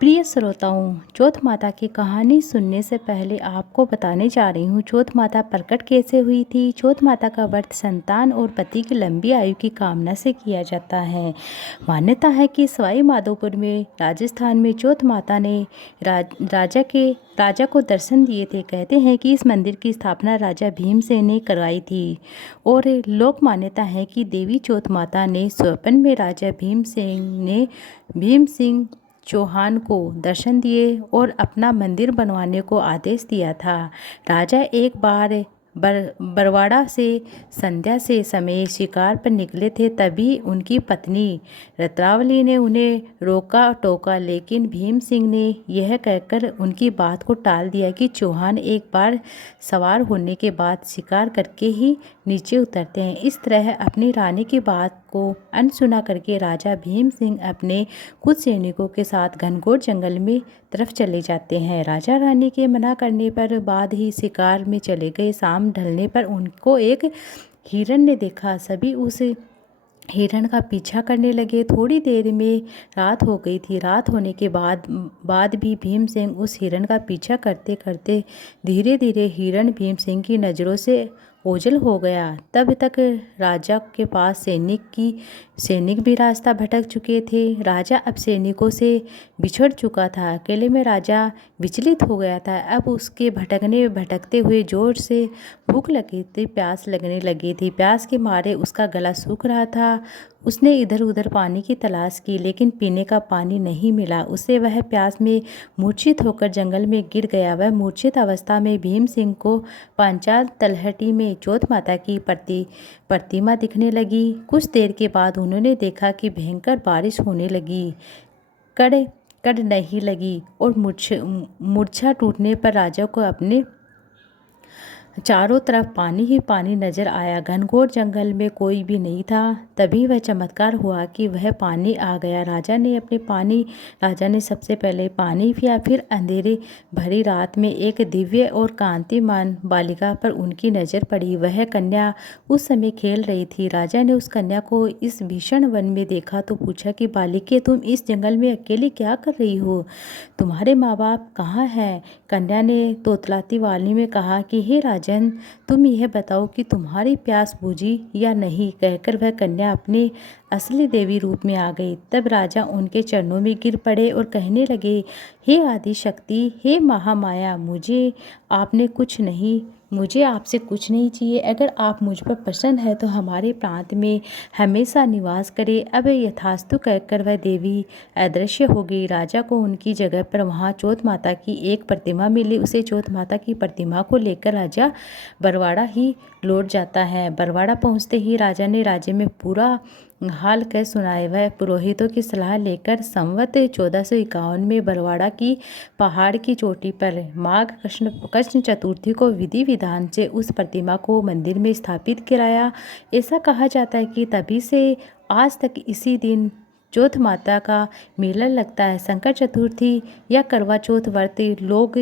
प्रिय श्रोताओं, चौथ माता की कहानी सुनने से पहले आपको बताने जा रही हूँ चौथ माता प्रकट कैसे हुई थी। चौथ माता का व्रत संतान और पति की लंबी आयु की कामना से किया जाता है। मान्यता है कि सवाई माधोपुर में राजस्थान में चौथ माता ने राजा को दर्शन दिए थे। कहते हैं कि इस मंदिर की स्थापना राजा भीमसेन ने करवाई थी और लोक मान्यता है कि देवी चौथ माता ने स्वप्न में राजा भीम सिंह चौहान को दर्शन दिए और अपना मंदिर बनवाने को आदेश दिया था। राजा एक बार बरवाड़ा से संध्या से समय शिकार पर निकले थे, तभी उनकी पत्नी रत्नावली ने उन्हें रोका टोका, लेकिन भीम सिंह ने यह कहकर उनकी बात को टाल दिया कि चौहान एक बार सवार होने के बाद शिकार करके ही नीचे उतरते हैं। इस तरह अपनी रानी की बात को अनसुना करके राजा भीम सिंह अपने कुछ सैनिकों के साथ घनघोर जंगल में तरफ चले जाते हैं। राजा रानी के मना करने पर बाद ही शिकार में चले गए। शाम ढलने पर उनको एक हिरण ने देखा। सभी उस हिरण का पीछा करने लगे। थोड़ी देर में रात हो गई थी। रात होने के बाद भी भीम सिंह उस हिरण का पीछा करते करते धीरे धीरे हिरण भीम सिंह की नज़रों से ओझल हो गया। तब तक राजा के पास सैनिक भी रास्ता भटक चुके थे। राजा अब सैनिकों से बिछड़ चुका था। अकेले में राजा विचलित हो गया था। अब उसके भटकते हुए जोर से भूख लगी थी, प्यास लगने लगी थी। प्यास के मारे उसका गला सूख रहा था। उसने इधर उधर पानी की तलाश की, लेकिन पीने का पानी नहीं मिला उसे। वह प्यास में मूर्छित होकर जंगल में गिर गया। वह मूर्छित अवस्था में भीम सिंह को पांचाल तलहटी में चौथ माता की प्रतिमा दिखने लगी। कुछ देर के बाद उन्होंने देखा कि भयंकर बारिश होने लगी। कड़ कड़ नहीं लगी और मूर्छा टूटने पर राजा को अपने चारों तरफ पानी ही पानी नजर आया। घनघोर जंगल में कोई भी नहीं था। तभी वह चमत्कार हुआ कि वह पानी आ गया। राजा ने सबसे पहले पानी पिया। फिर अंधेरे भरी रात में एक दिव्य और कांतिमान बालिका पर उनकी नज़र पड़ी। वह कन्या उस समय खेल रही थी। राजा ने उस कन्या को इस भीषण वन में देखा तो पूछा कि बालिके, तुम इस जंगल में अकेली क्या कर रही हो? तुम्हारे माँ बाप कहाँ हैं? कन्या ने तोतलाती वाणी में कहा कि हे राजन, तुम यह बताओ कि तुम्हारी प्यास बुझी या नहीं। कहकर वह कन्या अपने असली देवी रूप में आ गई। तब राजा उनके चरणों में गिर पड़े और कहने लगे, हे आदि शक्ति, हे महामाया, मुझे आपसे कुछ नहीं चाहिए। अगर आप मुझ पर प्रसन्न है तो हमारे प्रांत में हमेशा निवास करे। अब यथास्तु कहकर वह देवी अदृश्य हो गई। राजा को उनकी जगह पर वहाँ चौथ माता की एक प्रतिमा मिली। उसे चौथ माता की प्रतिमा को लेकर राजा बरवाड़ा ही लौट जाता है। बरवाड़ा पहुँचते ही राजा ने राज्य में पूरा हाल कह सुनाए। वह पुरोहितों की सलाह लेकर संवत 1451 में बरवाड़ा की पहाड़ की चोटी पर माघ कृष्ण चतुर्थी को विधि विधान से उस प्रतिमा को मंदिर में स्थापित कराया। ऐसा कहा जाता है कि तभी से आज तक इसी दिन चौथ माता का मेला लगता है। संकट चतुर्थी या करवा चौथ व्रत लोग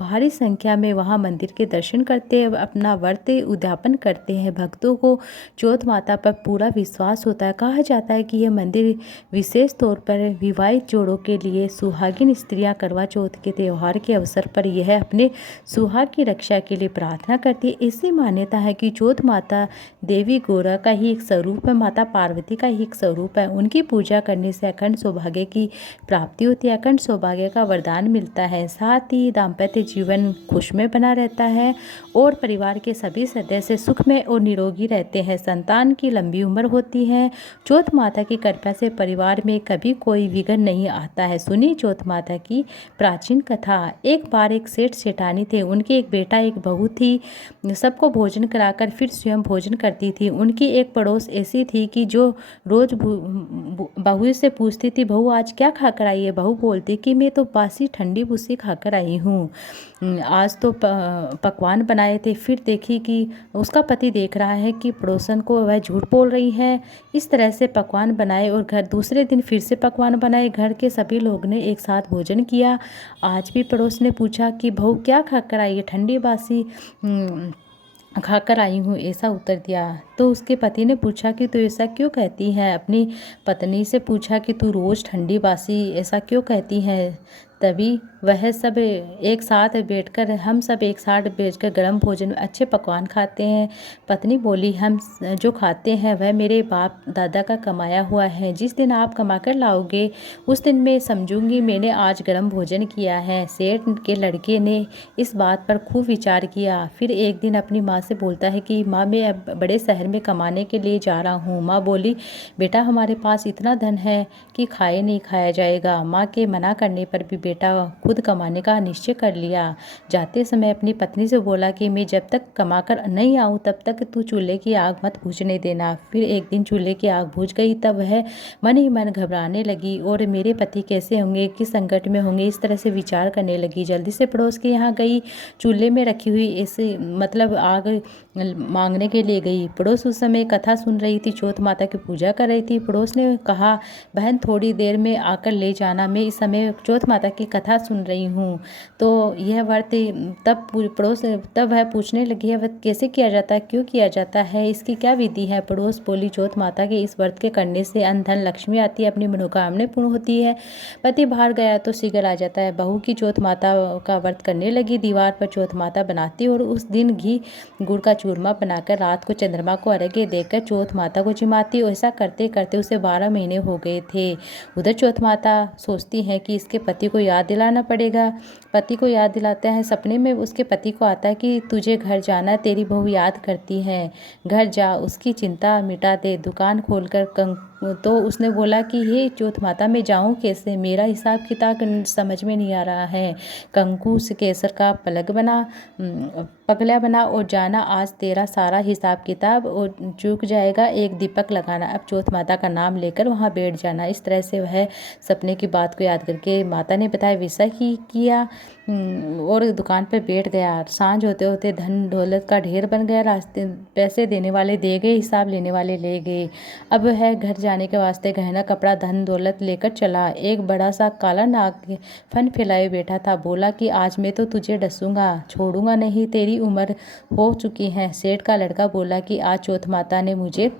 भारी संख्या में वहां मंदिर के दर्शन करते हैं, अपना व्रत उद्यापन करते हैं। भक्तों को चौथ माता पर पूरा विश्वास होता है। कहा जाता है कि यह मंदिर विशेष तौर पर विवाहित जोड़ों के लिए, सुहागिन स्त्रियां करवा चौथ के त्यौहार के अवसर पर यह अपने सुहाग की रक्षा के लिए प्रार्थना करती है। ऐसी मान्यता है कि चौथ माता देवी गौरा का ही एक स्वरूप है, माता पार्वती का ही एक स्वरूप है। उनकी पूजा करने से अखंड सौभाग्य की प्राप्ति होती है, अखंड सौभाग्य का वरदान मिलता है। साथ ही दाम्पत्य जीवन खुशमय बना रहता है और परिवार के सभी सदस्य सुखमय और निरोगी रहते हैं। संतान की लंबी उम्र होती है। चौथ माता की कृपा से परिवार में कभी कोई विघ्न नहीं आता है। सुनी चौथ माता की प्राचीन कथा। एक बार एक सेठ सेठानी थे। उनके एक बेटा एक बहू थी। सबको भोजन कराकर फिर स्वयं भोजन करती थी। उनकी एक पड़ोस ऐसी थी कि जो रोज बहू से पूछती थी, बहू आज क्या खाकर आई है? बहू बोलती कि मैं तो बासी ठंडी भूसी खाकर आई हूँ, आज तो पकवान बनाए थे। फिर देखी कि उसका पति देख रहा है कि पड़ोसन को वह झूठ बोल रही है। इस तरह से पकवान बनाए और दूसरे दिन फिर से पकवान बनाए। घर के सभी लोग ने एक साथ भोजन किया। आज भी पड़ोस ने पूछा कि बहू क्या खाकर आई है? ठंडी बासी खाकर आई हूँ, ऐसा उत्तर दिया। तो उसके पति ने पूछा कि तू ऐसा क्यों कहती है। अपनी पत्नी से पूछा कि तू रोज़ ठंडी बासी ऐसा क्यों कहती है। तभी वह सब एक साथ बैठकर हम सब एक साथ बैठकर गर्म भोजन अच्छे पकवान खाते हैं। पत्नी बोली, हम जो खाते हैं वह मेरे बाप दादा का कमाया हुआ है। जिस दिन आप कमा कर लाओगे उस दिन मैं समझूंगी मैंने आज गर्म भोजन किया है। सेठ के लड़के ने इस बात पर खूब विचार किया। फिर एक दिन अपनी माँ से बोलता है कि माँ, मैं अब बड़े शहर में कमाने के लिए जा रहा हूँ। माँ बोली, बेटा हमारे पास इतना धन है कि खाए नहीं खाया जाएगा। माँ के मना करने पर भी बेटा खुद कमाने का निश्चय कर लिया। जाते समय अपनी पत्नी से बोला कि मैं जब तक कमा कर नहीं आऊँ तब तक तू चूल्हे की आग मत बुझने देना। फिर एक दिन चूल्हे की आग बुझ गई। तब वह मन ही मन घबराने लगी और मेरे पति कैसे होंगे, किस संकट में होंगे, इस तरह से विचार करने लगी। जल्दी से पड़ोस के यहाँ गई। चूल्हे में रखी हुई ऐसे मतलब आग मांगने के लिए गई। पड़ोस उस समय कथा सुन रही थी, चौथ माता की पूजा कर रही थी। पड़ोस ने कहा, बहन थोड़ी देर में आकर ले जाना, मैं इस समय चौथ माता की कथा सुन रही हूँ। तो यह व्रत तब वह पूछने लगी है व्रत कैसे किया जाता है, क्यों किया जाता है, इसकी क्या विधि है। पड़ोस बोली, चौथ माता के इस व्रत के करने से अन्न धन लक्ष्मी आती है, अपनी मनोकामना पूर्ण होती है। पति बाहर गया तो शीघ्र आ जाता है। बहू की चौथ माता का व्रत करने लगी। दीवार पर चौथ माता बनाती और उस दिन घी गुड़ का चूरमा बनाकर रात को चंद्रमा को अर्घ्य देकर चौथ माता को जिमाती। ऐसा करते करते उसे 12 महीने हो गए थे। उधर चौथ माता सोचती हैं कि इसके पति को याद दिलाना पड़ेगा। पति को याद दिलाते हैं। सपने में उसके पति को आता है कि तुझे घर जाना, तेरी बहू याद करती है, घर जा, उसकी चिंता मिटा दे, दुकान खोलकर तो उसने बोला कि हे चौथ माता, मैं जाऊं कैसे, मेरा हिसाब किताब समझ में नहीं आ रहा है। कंकु से केसर का पगला बना और जाना, आज तेरा सारा हिसाब किताब और चूक जाएगा। एक दीपक लगाना, अब चौथ माता का नाम लेकर वहाँ बैठ जाना। इस तरह से वह सपने की बात को याद करके माता ने बताया वैसा ही किया और दुकान पर बैठ गया। सांझ होते होते धन दौलत का ढेर बन गया। रास्ते पैसे देने वाले दे गए, हिसाब लेने वाले ले गए। अब वह घर जाने के वास्ते गहना कपड़ा धन दौलत लेकर चला। एक बड़ा सा काला नाग फन फैलाए बैठा था। बोला कि आज मैं तो तुझे डसूंगा, छोड़ूंगा नहीं, तेरी उम्र हो चुकी है। सेठ का लड़का बोला कि आज चौथ माता ने मुझे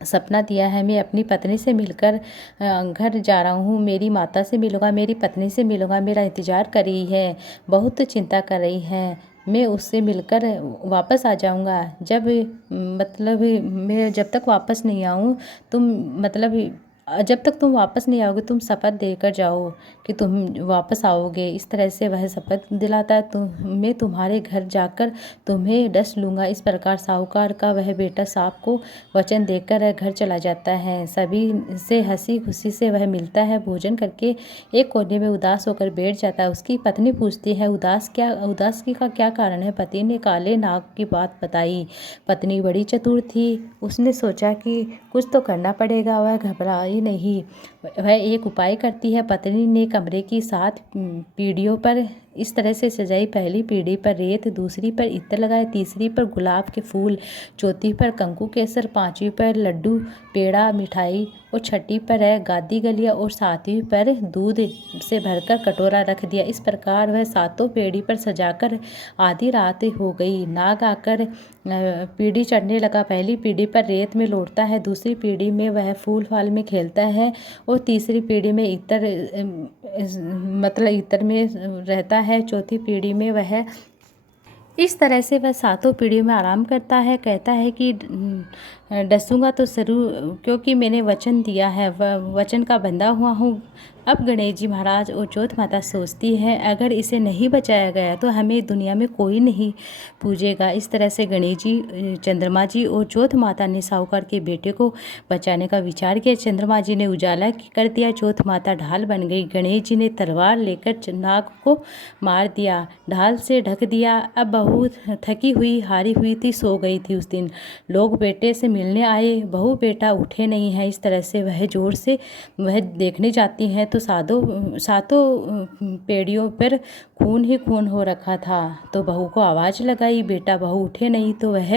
सपना दिया है, मैं अपनी पत्नी से मिलकर घर जा रहा हूँ, मेरी माता से मिलूंगा, मेरी पत्नी से मिलूंगा, मेरा इंतज़ार कर रही है, बहुत चिंता कर रही है। मैं उससे मिलकर वापस आ जाऊंगा। मैं जब तक वापस नहीं आऊँ जब तक तुम वापस नहीं आओगे तुम शपथ देकर जाओ कि तुम वापस आओगे। इस तरह से वह शपथ दिलाता है, मैं तुम्हारे घर जाकर तुम्हें डस लूँगा। इस प्रकार साहूकार का वह बेटा सांप को वचन देकर घर चला जाता है। सभी से हंसी खुशी से वह मिलता है। भोजन करके एक कोने में उदास होकर बैठ जाता है। उसकी पत्नी पूछती है, उदासी का क्या कारण है। पति ने काले नाग की बात बताई। पत्नी बड़ी चतुर थी, उसने सोचा कि कुछ तो करना पड़ेगा। वह घबराई नहीं, वह एक उपाय करती है। पत्नी ने कमरे की 7 पीढ़ियों पर इस तरह से सजाई। पहली पीढ़ी पर रेत, दूसरी पर इत्र लगाए, तीसरी पर गुलाब के फूल, चौथी पर कंकु केसर, 5वीं पर लड्डू पेड़ा मिठाई और छठी पर है गादी गलिया और 7वीं पर दूध से भरकर कटोरा रख दिया। इस प्रकार वह 7 पीढ़ी पर सजाकर आधी रात हो गई। नाग आकर पीढ़ी चढ़ने लगा। पहली पीढ़ी पर रेत में लौटता है, दूसरी पीढ़ी में वह फूल फाल में खेलता है और तीसरी पीढ़ी में इत्र में रहता है। चौथी पीढ़ी में वह इस तरह से वह 7 पीढ़ियों में आराम करता है। कहता है कि डसूंगा तो जरूर, क्योंकि मैंने वचन दिया है, वचन का बंधा हुआ हूँ। अब गणेश जी महाराज और चौथ माता सोचती है अगर इसे नहीं बचाया गया तो हमें दुनिया में कोई नहीं पूजेगा। इस तरह से गणेश जी, चंद्रमा जी और चौथ माता ने साहूकार के बेटे को बचाने का विचार किया। चंद्रमा जी ने उजाला कर दिया, चौथ माता ढाल बन गई। गणेश जी ने तलवार लेकर नाग को मार दिया, ढाल से ढक दिया। अब बहू थकी हुई हारी हुई थी, सो गई थी। उस दिन लोग बेटे से मिलने आए बहू बेटा उठे नहीं हैं। इस तरह से वह ज़ोर से वह देखने जाती हैं तो सातों पेड़ियों पर खून ही खून हो रखा था। तो बहू को आवाज़ लगाई, बेटा बहू उठे नहीं, तो वह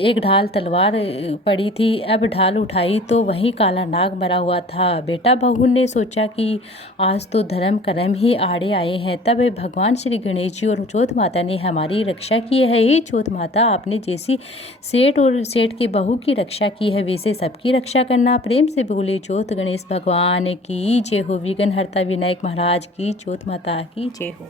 एक ढाल तलवार पड़ी थी। अब ढाल उठाई तो वहीं काला नाग मरा हुआ था। बेटा बहू ने सोचा कि आज तो धर्म कर्म ही आड़े आए हैं। तब भगवान श्री गणेश जी और चौथ माता ने हमारी रक्षा की है। हे चौथ माता, आपने जैसी सेठ और सेठ की बहू की रक्षा की है, वैसे सबकी रक्षा करना। प्रेम से बोले चौथ गणेश भगवान की जय हो। विघ्न हरता विनायक महाराज की, चौथ माता की जय हो।